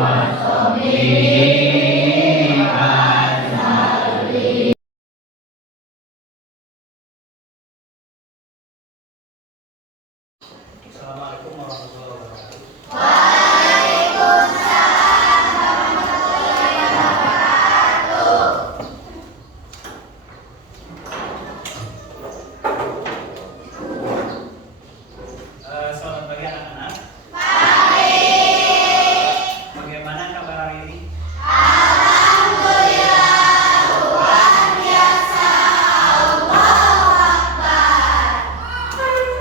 Assalamualaikum warahmatullahi wabarakatuh. Selamat pagi anak-anak. Bagaimana kabar hari ini?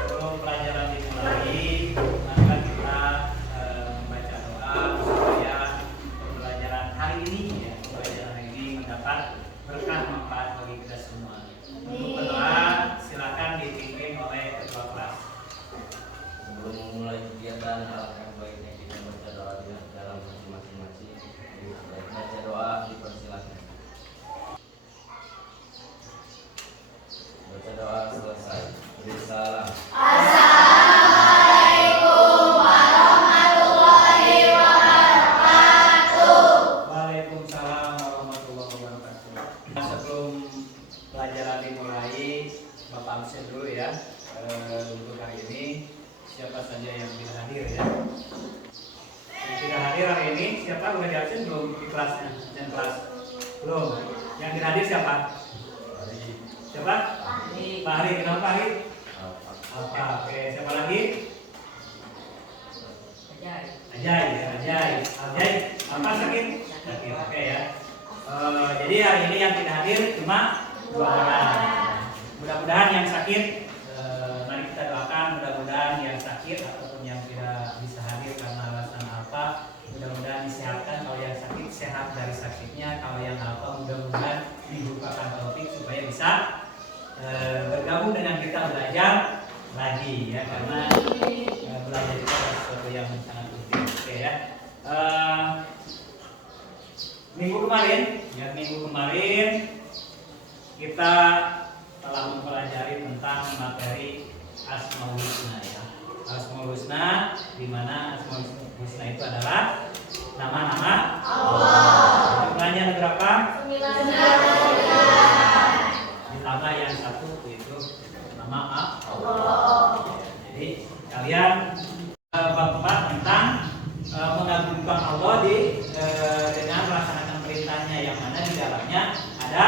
Sebelum pelajaran dimulai, maka kita membaca doa supaya pembelajaran hari ini mendapat berkah manfaat bagi kita semua. Untuk berdoa, silakan dipimpin oleh ketua kelas. Sebelum memulai kegiatan, alangkah baiknya kita baca doa di dalam masing-masing. Baca doa dipersilakan. Baca doa selesai. Beri salam. Waalaikumsalam warahmatullahi wabarakatuh. Sebelum pelajaran dimulai, Bapak absen dulu ya. Untuk hari ini siapa saja yang tidak hadir ya? Yang tidak hadir hari ini siapa? Udah di absen belum di kelasnya? Absen kelas belum. Yang tidak hadir siapa? Siapa? Pak Hari. Kenapa Pak Hari? Apa? Oke, siapa lagi? Ajay ya, Ajay. Apa sakit? Sakit. Oke ya. Jadi hari ini yang tidak hadir cuma 2 orang. Mudah-mudahan yang sakit, mari kita doakan mudah-mudahan yang sakit ataupun yang tidak bisa hadir karena alasan apa, mudah-mudahan disehatkan. Kalau yang sakit sehat dari sakitnya, kalau yang apa mudah-mudahan dibukakan taufik supaya bisa bergabung dengan kita belajar lagi ya, karena belajar itu adalah sesuatu yang sangat penting. Oke ya. Minggu kemarin kita telah mempelajari tentang materi Asmaul Husna ya. Asmaul Husna, di mana Asmaul Husna itu adalah nama-nama Allah. Jumlahnya ada berapa? 9. Ditambah yang satu yaitu nama Allah. Jadi kalian bab 4 tentang mengagungkan Allah dengan melaksanakan perintahnya, yang mana di dalamnya ada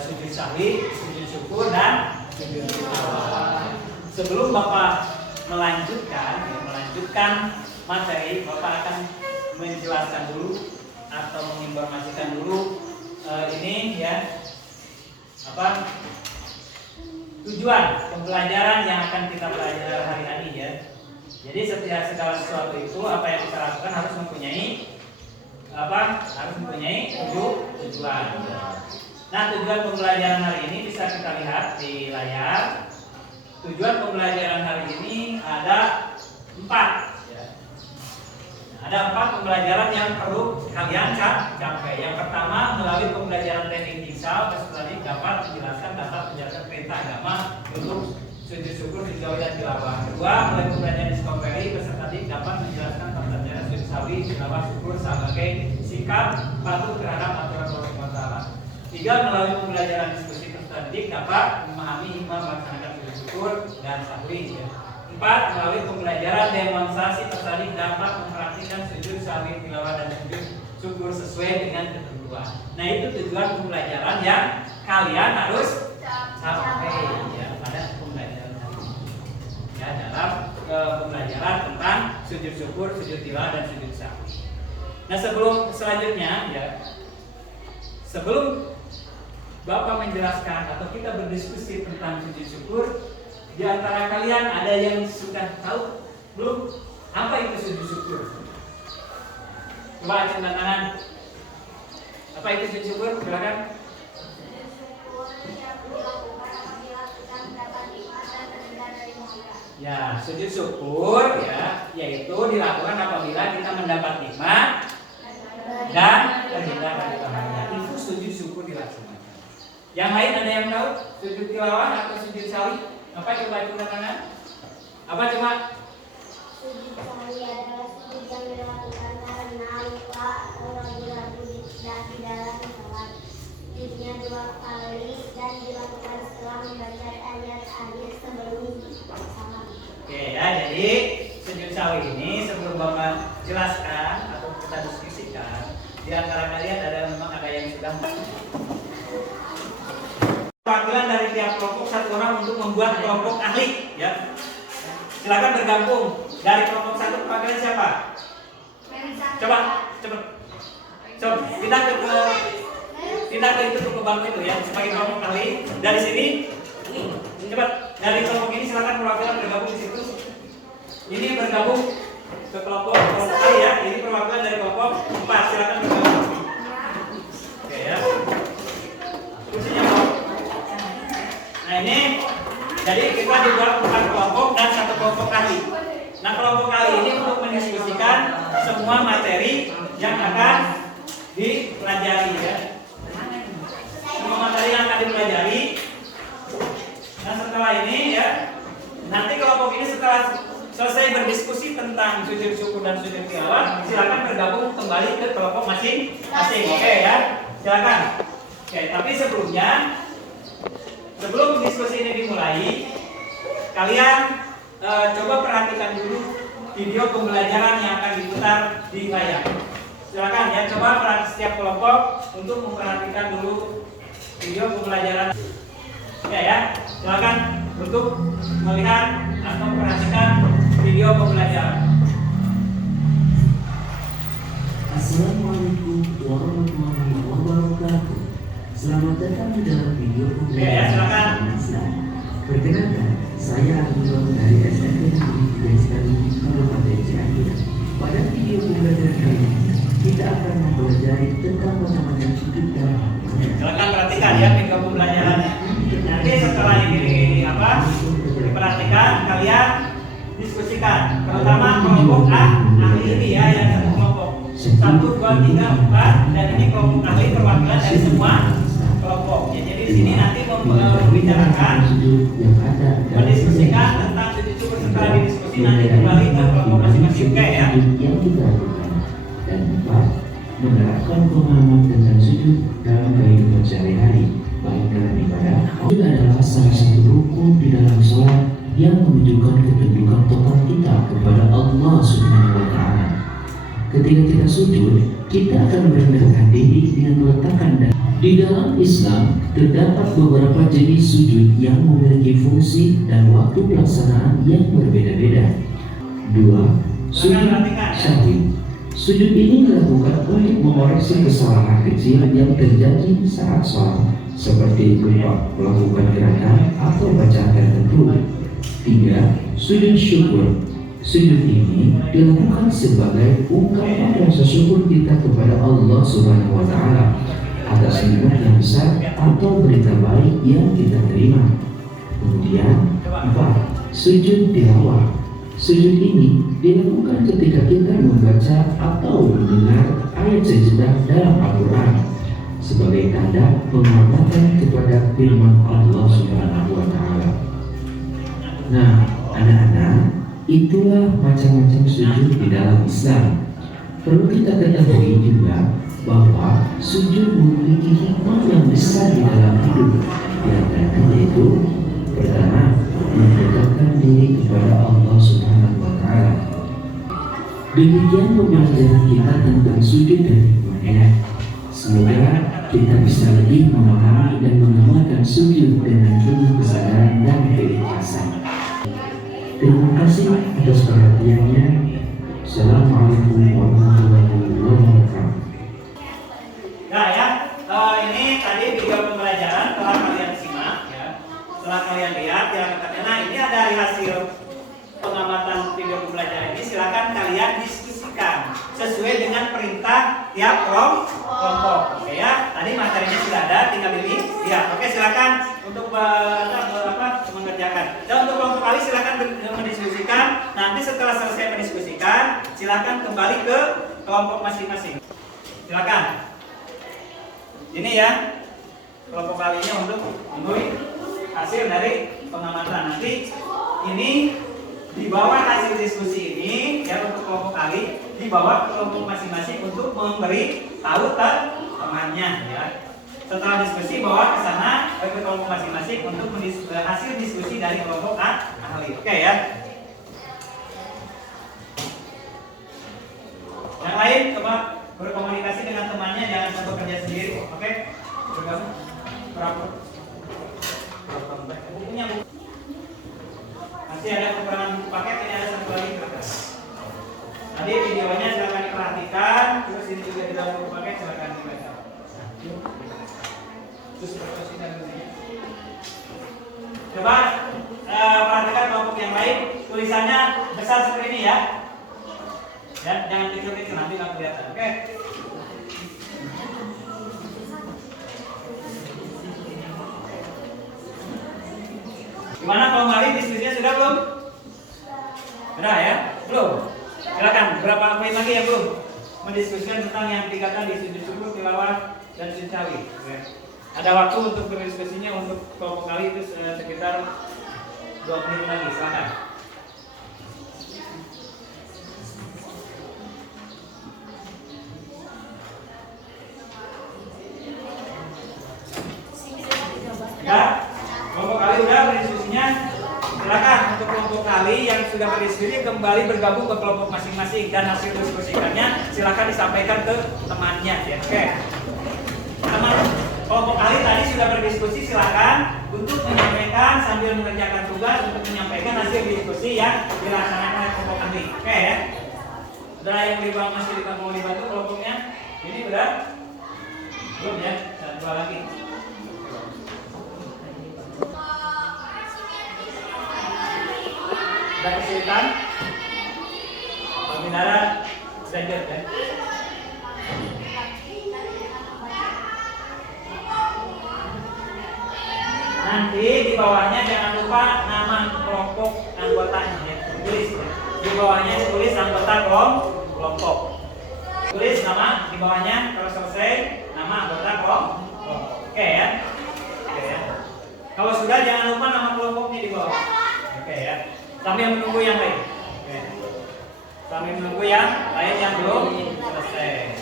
sujud sahwi, sujud syukur, dan sujud tilawah. Sebelum Bapak melanjutkan materi, Bapak akan menjelaskan dulu atau menginformasikan dulu ini ya, apa tujuan pembelajaran yang akan kita pelajari hari ini ya. Jadi setiap segala sesuatu itu apa yang kita lakukan harus mempunyai tujuan. Nah, tujuan pembelajaran hari ini bisa kita lihat di layar. Tujuan pembelajaran hari ini ada 4 ya. Ada 4 pembelajaran yang perlu kalian capai. Yang pertama, melalui pembelajaran teknik Insya tadi dapat menjelaskan perintah agama untuk sujud syukur, sujud dan tilawah. Kedua, melalui pembelajaran psikoperi peserta didik dapat menjelaskan tata cara sujud sawi, tilawah, syukur sebagai sikap patuh terhadap aturan Allah. 3, melalui pembelajaran diskusi peserta didik dapat memahami hikmah melaksanakan sujud syukur dan sahwi. 4, melalui pembelajaran demonstrasi peserta didik dapat mempraktikkan sujud sawi, tilawah dan sujud syukur sesuai dengan ketentuan. Nah, itu tujuan pembelajaran yang kalian harus capai ya pada pembelajaran hari ini. Ya, dalam pembelajaran tentang sujud syukur, sujud tilawah dan sujud sahwi. Nah, selanjutnya ya, sebelum Bapak menjelaskan atau kita berdiskusi tentang sujud syukur, di antara kalian ada yang sudah tahu belum apa itu sujud syukur? Coba angkat tangan. Apa itu sujud syukur? Silakan. Ya, sujud syukur ya, yaitu dilakukan apabila kita mendapat nikmat dan terhindar dari bahaya. Itu sujud syukur dilaksanakan. Yang lain ada yang tahu sujud tilawah atau sujud sawi? Apa coba tangan? Apa coba? Sujud sawi adalah sujud yang dilakukan karena untuk membuat kelompok ahli, ya. Silakan bergabung. Dari kelompok 1 perwakilan siapa? Coba, cepet. Coba pindah ke itu ke bangku itu ya, sebagai kelompok ahli. Dari sini, cepat. Dari kelompok ini silakan perwakilan bergabung di situ. Ini bergabung ke kelompok ahli ya. Ini perwakilan dari kelompok 4. Silakan bergabung. Oke ya. Kursinya mau. Nah ini, jadi kita dibuat 4 kelompok dan 1 kelompok ahli. Nah kelompok ahli ini untuk mendiskusikan semua materi yang akan dipelajari ya. Semua materi yang akan dipelajari. Nah setelah ini ya, nanti kelompok ini setelah selesai berdiskusi tentang sujud syukur dan sujud tilawah, silakan bergabung kembali ke kelompok masing-masing. Oke ya, silakan. Oke, tapi sebelum diskusi ini dimulai, kalian coba perhatikan dulu video pembelajaran yang akan diputar di layar. Silakan ya, coba setiap kelompok untuk memperhatikan dulu video pembelajaran. Ya ya, silakan untuk melihat atau memperhatikan video pembelajaran. Assalamualaikum warahmatullahi wabarakatuh. Selamat datang di dalam video pembelajaran Islam. Perkenalkan, saya Abdullah dari SMP Negeri Sekali Kabupaten Cianjur. Pada video pembelajaran kali ini, kita akan mempelajari tentang macam-macam sujud dan silakan perhatikan ya video pembelajarannya. Nanti setelah ini diperhatikan, kalian diskusikan. Terutama kelompok ahli ini ya, yang satu kelompok 1, 2, 3, 4 dan ini kelompok ahli perwakilan dari semua kelompok. Ya, jadi di sini nanti membicarakan, mendiskusikan tentang sujud syukur. Setelah didiskusi nanti kembali ke kelompok masing-masing. Oke ya. Yang dilakukan. Dan 4, menerapkan pemahaman tentang sujud dalam kehidupan sehari-hari, baik dalam ibadah. Sujud adalah salah satu rukun di dalam sholat yang menunjukkan ketundukan total kita kepada Allah Subhanahu wa Ta'ala. Ketika kita sujud, kita akan merendahkan diri dengan meletakkan dada. Di dalam Islam terdapat beberapa jenis sujud yang memiliki fungsi dan waktu pelaksanaan yang berbeda-beda. 2. Sujud sahwi. Sujud ini dilakukan untuk mengoreksi kesalahan kecil yang terjadi saat sholat, seperti lupa melakukan gerakan atau bacaan tertentu. 3. Sujud syukur. Sujud ini dilakukan sebagai ungkapan rasa syukur kita kepada Allah Subhanahu wa Ta'ala atas nikmat yang besar atau berita baik yang kita terima. Kemudian 4. Sujud tilawah. Sujud ini dilakukan ketika kita membaca atau mendengar ayat sejadah dalam Al-Quran sebagai tanda penghormatan kepada firman Allah Subhanahu wa Ta'ala. Nah, anak-anak, itulah macam-macam sujud di dalam Islam. Perlu kita ketahui juga bahwa sujud memiliki hikmah yang besar di dalam hidup. Di antaranya yaitu pertama, mendekatkan diri kepada Allah Subhanahu wa Ta'ala. Demikian pembelajaran kita tentang sujud dan hikmahnya. Semoga kita bisa lebih memahami dan mengamalkan sujud dengan penuh kesadaran dan keikhlasan. Terima kasih atas perhatiannya. Assalamualaikum warahmatullahi wabarakatuh. Nah ya, ini tadi video pembelajaran telah kalian simak ya. Setelah kalian lihat ya, nah ini dari hasil pengamatan video pembelajaran ini, silakan kalian diskusikan sesuai dengan perintah tiap kelompok. Oke ya, tadi materinya sudah ada, tinggal dilihat. Oke, silakan untuk mengerjakan. Dan untuk kelompok kali silakan mendiskusikan. Nanti setelah selesai mendiskusikan, silakan kembali ke kelompok masing-masing. Silakan. Ini ya kelompok kalinya untuk menunggu hasil dari pengamatan. Nanti ini dibawa hasil diskusi ini ya untuk kelompok kali, dibawa ke kelompok masing-masing untuk memberi tahu ke temannya ya. Setelah diskusi bawa ke sana ke kelompok masing-masing untuk hasil diskusi dari kelompok ahli. Oke ya. Yang lain coba berkomunikasi dengan temannya, jangan bekerja sendiri. Oke? Bergabung. Berapa? bukunya bu. Masih ada kekurangan buku paket, ini ada satu lagi kertas. Tadi videonya silakan diperhatikan, terus ini juga di dalam buku paket silakan dibaca. Terus prosesnya dulu. Coba perhatikan kelompok yang lain, tulisannya besar seperti ini ya. Ya, jangan kecil-kecil nanti nggak kelihatan. Oke. Gimana kalau kali diskusinya sudah belum? Sudah ya? Belum? Silakan, berapa poin lagi yang belum? Mendiskusikan tentang yang dikatakan di sujud syukur, tilawah, dan sujud sawi. Ada waktu untuk berdiskusinya untuk kelompok kali itu sekitar 2 menit lagi. Silakan. Ya, kelompok kali udah berdiskusinya. Silakan untuk kelompok kali yang sudah berdiskusi kembali bergabung ke kelompok masing-masing dan hasil diskusikannya silakan disampaikan ke temannya. Ya, oke. Teman kelompok kali tadi sudah berdiskusi, silakan untuk menyampaikan sambil mengerjakan tugas untuk menyampaikan hasil diskusi yang dilaksanakan oleh kelompok kali. Oke ya. Sudah yang masih mau dibantu kelompoknya? Ini udah? Belum ya? Satu lagi. Ada kesulitan? Pembinaan belajar kan? Nanti di bawahnya jangan lupa nama kelompok anggotanya ya. Tulis ya. Di bawahnya tulis anggota kelompok. Tulis nama di bawahnya kalau selesai nama anggota kelompok. Oke ya. Oke ya. Kalau sudah jangan lupa nama kelompoknya di bawah. Oke ya. Sambil menunggu yang lain. Oke. Sambil menunggu yang lain yang belum selesai.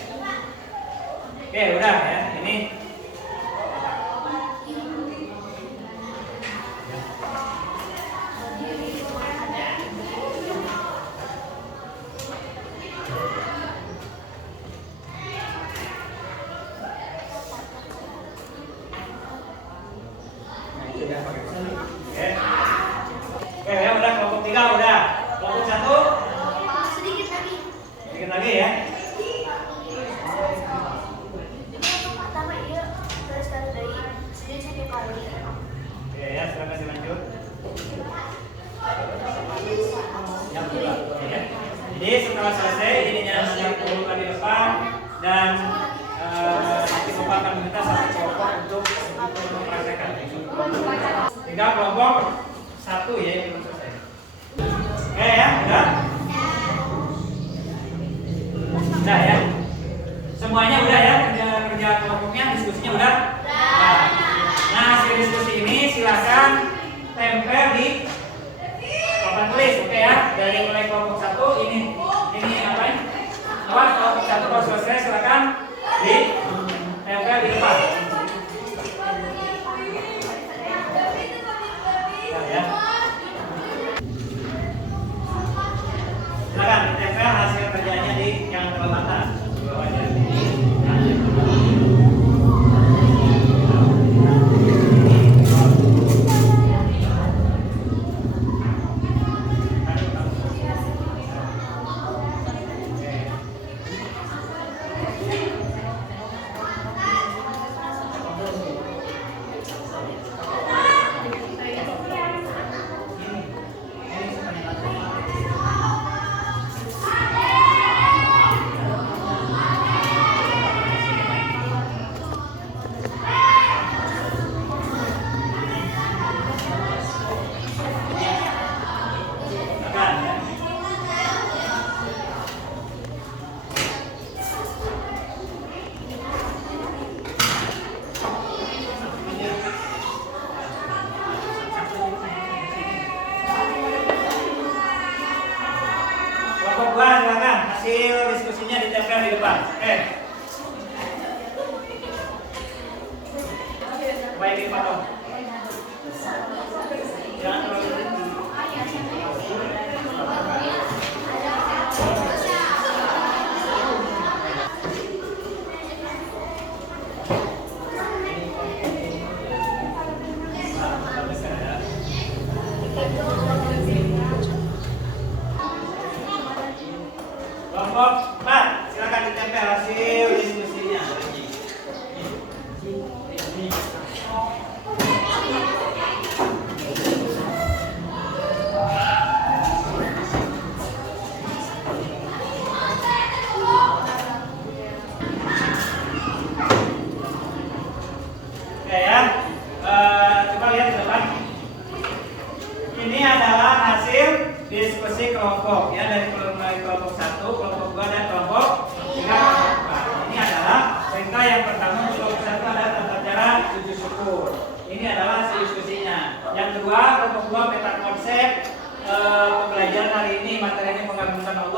Oke, udah ya. Ini Oke ya, udah kelompok 3 udah. Kelompok 1 sedikit lagi ya. Oke ya, silakan dilanjut. Yang kedua, ya. Jadi setelah selesai ininya kumpulkan di depan dan nanti Bapak akan meminta satu kelompok untuk mempraktekkan. Tinggal kelompok 1 ya yang belum selesai. Oke ya, udah. Udah ya. Semuanya udah ya, kerja kelompoknya, diskusinya udah. Nah, hasil diskusi ini silakan tempel di papan tulis, oke ya. Dari mulai kelompok 1 ini apa ya? Kelompok 1 kalau selesai silakan di tempel di depan. Nah, ya.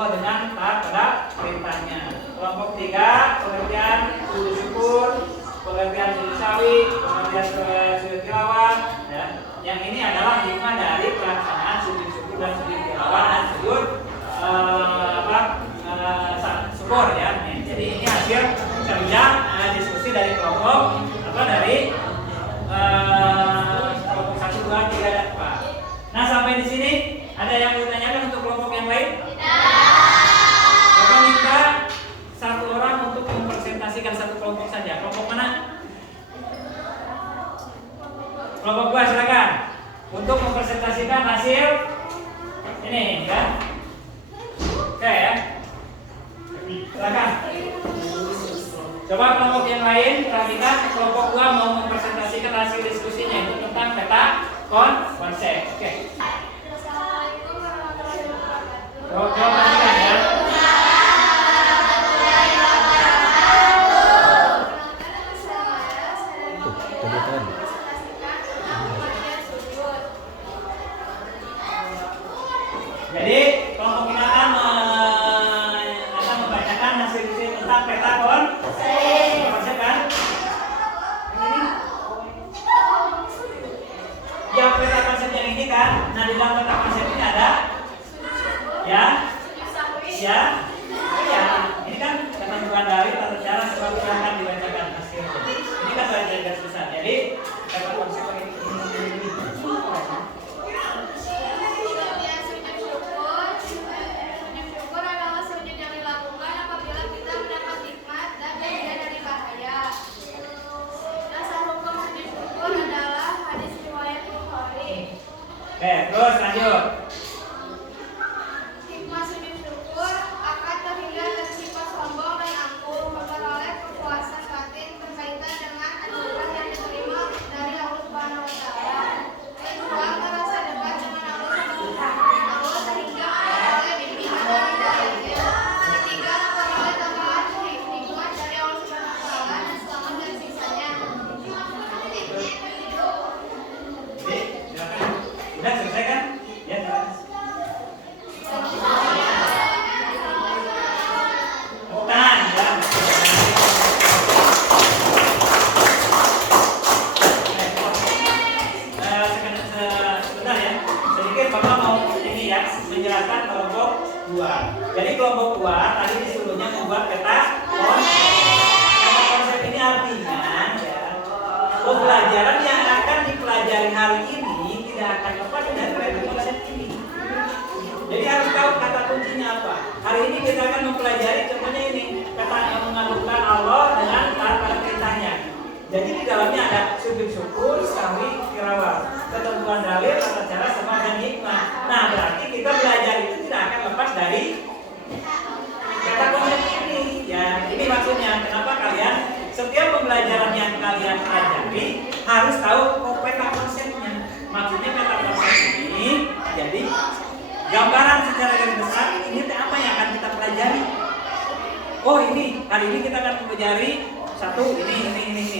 Allah dengan taat pada perintahnya. Kelompok 3 pengertian sujud syukur, pengertian sujud sawi, pengertian sujud tilawah. Ya. Yang ini adalah hikmah dari pelaksanaan sujud syukur dan sujud tilawah dan sujud syukur ya. Jadi ini hasil kerja diskusi dari kelompok dari kelompok 1, 2, 3 dan 4. Nah, sampai di sini ada yang ditanyakan untuk kelompok yang lain? Bapak minta satu orang untuk mempresentasikan satu kelompok saja. Kelompok mana? Kelompok 2, silakan. Untuk mempresentasikan hasil ini ya. Oke ya. Silakan. Coba kelompok yang lain perhatikan, kelompok 2 mau mempresentasikan hasil diskusinya itu tentang peta konsep. Oke. Assalamualaikum warahmatullahi wabarakatuh. Coba perhatikan ya. Jadi kelompok ini akan membacakan hasil diskusi tentang peta konsep kan? Ini yang peta konsep yang ini kan? Nah, di dalam peta konsep ini ada ya, ini kan ketentuan dari tata cara sebab akan dibacakan hasil. Ini kan bagian garis besar. Jadi peta konsep ini. Syukur adalah sujud yang dilakukan apabila kita mendapat nikmat dan terhindar dari bahaya. Dasar hukum sujud syukur adalah hadis riwayat Bukhari. Oke, terus lanjut. Hikmah sujud syukur akan terhindar dari sifat sombong dan angkuh, memperoleh kepuasan batin berkaitan dengan anugerah yang diterima dari Allah Subhanahu wa Ta'ala. Kedua, merasa dekat dengan Allah sehingga memperoleh bimbingan dari hidayahnya. Ketiga, memperoleh tambahan nikmat dari Allah Subhanahu wa Ta'ala dan selamat dari siksanya. Oke, silakan. Udah selesai kan? Ya. Bukan, ya. Sebentar ya. Sedikit Bapak mau ini ya, menjelaskan kelompok 2. Jadi kelompok 2 tadi disuruhnya membuat peta konsep. Peta konsep ini artinya ya, pembelajaran yang akan dipelajari hari ini tidak akan lepas dari peta konsep ini. Jadi harus tahu kata kuncinya apa. Hari ini kita akan mempelajari contohnya ini, peta yang mengagungkan Allah dengan taat pada perintahnya. Jadi di dalamnya ada sujud syukur, sawi, tilawah, ketentuan dalil, tata cara, sama dan hikmah. Nah, berarti kita belajar itu tidak akan lepas dari peta konsep ini. Ya, ini maksudnya kenapa kalian setiap pembelajaran yang kalian pelajari harus tahu peta konsepnya. Maksudnya peta konsep ini jadi gambaran secara garis besar ini apa yang akan kita pelajari. Oh, ini hari ini kita akan mempelajari satu ini.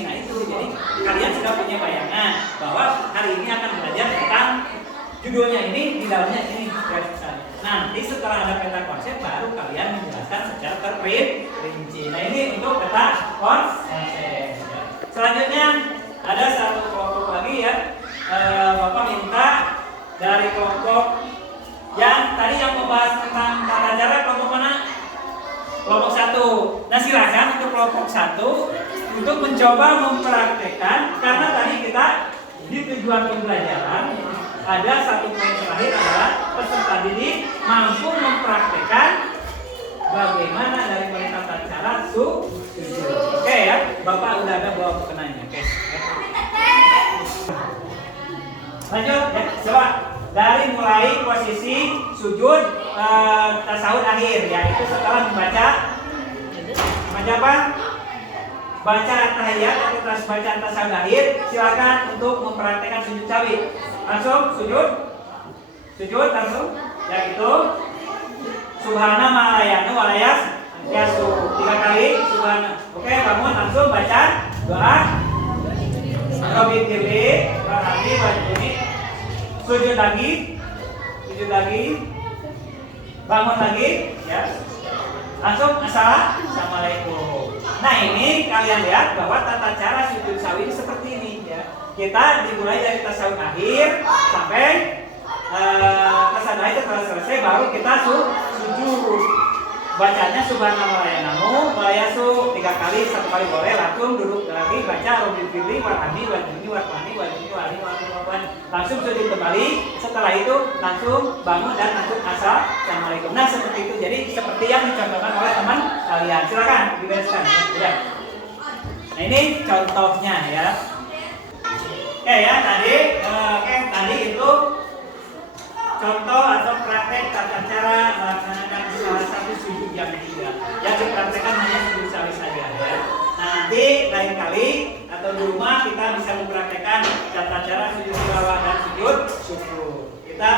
Nah, itu jadi kalian sudah punya bayangan bahwa hari ini akan belajar tentang judulnya ini, di dalamnya ini garis besar. Nanti setelah ada peta konsep baru kalian menjelaskan secara terperinci. Nah, ini untuk peta konsep. Selanjutnya ada satu kelompok lagi ya. Bapak minta dari kelompok yang tadi yang membahas tentang tata cara, kelompok mana? Kelompok 1. Nah, silakan untuk kelompok 1 untuk mencoba mempraktekkan, karena tadi kita di tujuan pembelajaran ada satu poin terakhir adalah peserta didik mampu mempraktekkan bagaimana dari tata cara sujud. Oke ya, Bapak udah ada bawa bukenanya. Oke. Lanjut ya, coba dari mulai posisi sujud tasawuf akhir, yaitu setelah membaca apa? Baca tahiyat atau baca tasawuf akhir. Silakan untuk mempraktekkan sujud sawi. Langsung sujud langsung, yaitu subhana ma'alayanu walayas yasu 3 kali subhana. Oke, bangun langsung baca doa Rabbi firli warhamni warhamni. Sujud lagi bangun lagi, ya. Langsung assalamualaikum. Nah ini kalian lihat bahwa tata cara sujud sawi seperti ini, ya. Kita dimulai dari tasawuf akhir sampai tasawuf akhir setelah selesai baru kita sujud. Bacanya subhanallah ya namu, walayasu 3 kali, 1 kali boleh, langsung duduk lagi baca robbil firli warhami wajuni warhami wajuni wali langsung sujud kembali. Setelah itu langsung bangun dan langsung assalamualaikum. Nah seperti itu, jadi seperti yang dicontohkan oleh teman kalian. Silakan dibereskan. Ya. Nah ini contohnya ya. Oke ya tadi itu contoh atau praktek tata cara melaksanakan salah satu sujud yang ketiga. Yang dipraktekkan hanya sujud sawi saja ya. Nah nanti lain kali atau di rumah kita bisa mempraktekkan tata cara sujud tilawah dan sujud syukur. Kita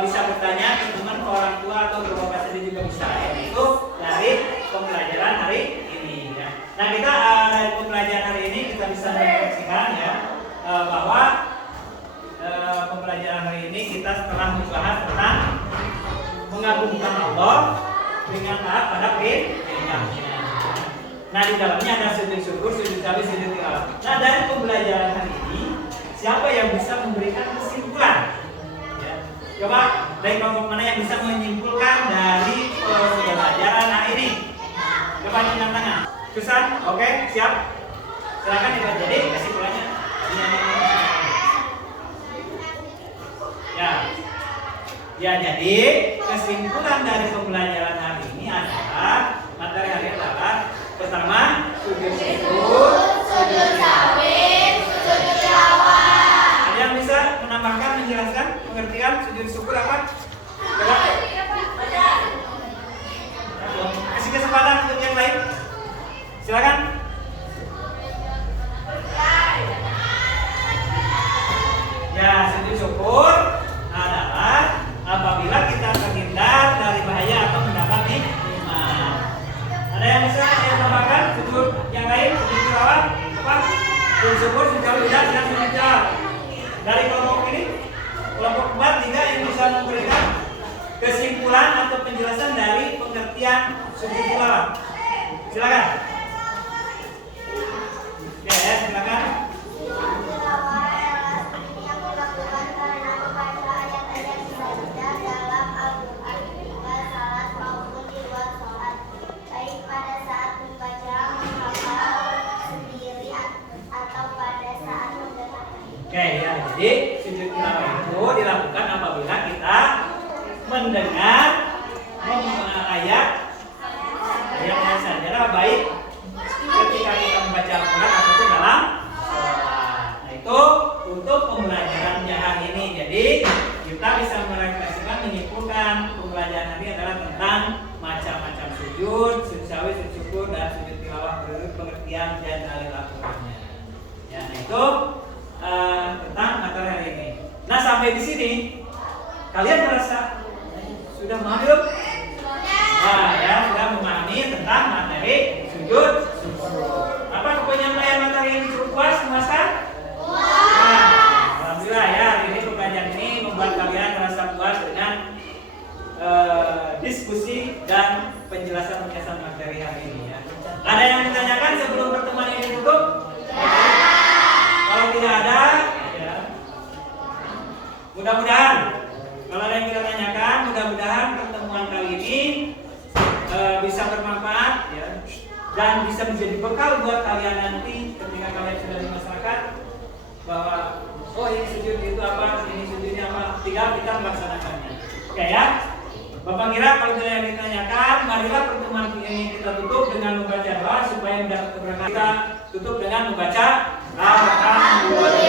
bisa bertanya ke teman, ke orang tua atau ke bapak saja juga bisa. Yaitu dari pembelajaran hari ini ya. Nah kita dari pembelajaran hari ini kita bisa merefleksikan ya bahwa pembelajaran hari ini kita telah membahas tentang mengagungkan Allah dengan taat pada perintahnya. Nah di dalamnya ada sujud syukur, sujud sawi, sujud tilawah. Nah dari pembelajaran hari ini siapa yang bisa memberikan kesimpulan? Ya. Coba dari kelompok mana yang bisa menyimpulkan dari pembelajaran hari ini? Coba angkat tangan. Susan, oke, siap. Silakan dibuat jadi kesimpulannya. Ya jadi kesimpulan dari pembelajaran hari ini adalah materi hari ini adalah pertama sujud syukur, sujud sawi, sujud tilawah. Ada yang bisa menambahkan, menjelaskan, mengertikan sujud syukur apa? Coba. Kasih kesempatan untuk yang lain. Silakan. Ya sujud syukur adalah apabila kita terhindar dari bahaya atau mendapat nikmat. Ada yang bisa saya tambahkan sujud yang lain, sujud tilawah apa? Sujud syukur, sujud sawi, dan sujud tilawah. Dari kelompok ini, kelompok 4 3 yang bisa memberikan kesimpulan atau penjelasan dari pengertian sujud tilawah. Silakan. Ya, silakan. Oke ya, jadi sujud tilawah itu dilakukan apabila kita mendengar ayat saja baik ketika kita membaca Al-Quran ataupun dalam sholat. Nah itu untuk pembelajarannya hari ini. Jadi kita bisa merefleksikan, menyimpulkan pembelajaran hari adalah tentang macam-macam sujud, sujud sawi, sujud syukur, dan sujud tilawah menurut pengertian dan dalil Al-Qurannya. Ya, nah itu tentang materi hari ini. Nah sampai di sini kalian merasa sudah memahami belum? Nah ya sudah memahami tentang materi sujud syukur. Apa penyampaian materi ini cukup puas, memuaskan? Nah, alhamdulillah ya hari ini pembelajaran ini membuat kalian merasa puas dengan diskusi dan penjelasan materi hari ini ya. Ada yang ditanyakan sebelum pertemuan ini ditutup? Kalau tidak ada, ya. Mudah-mudahan kalau ada yang kita tanyakan, mudah-mudahan pertemuan kali ini bisa bermanfaat, ya, dan bisa menjadi bekal buat kalian nanti ketika kalian sudah di masyarakat bahwa oh ini sujud itu apa, ini sujudnya apa, tinggal kita melaksanakannya. Oke ya. Bapak kira kalau tidak yang ditanyakan, marilah pertemuan ini kita tutup dengan membaca doa supaya mendapat keberkahan. Kita tutup dengan membaca Alhamdulillah.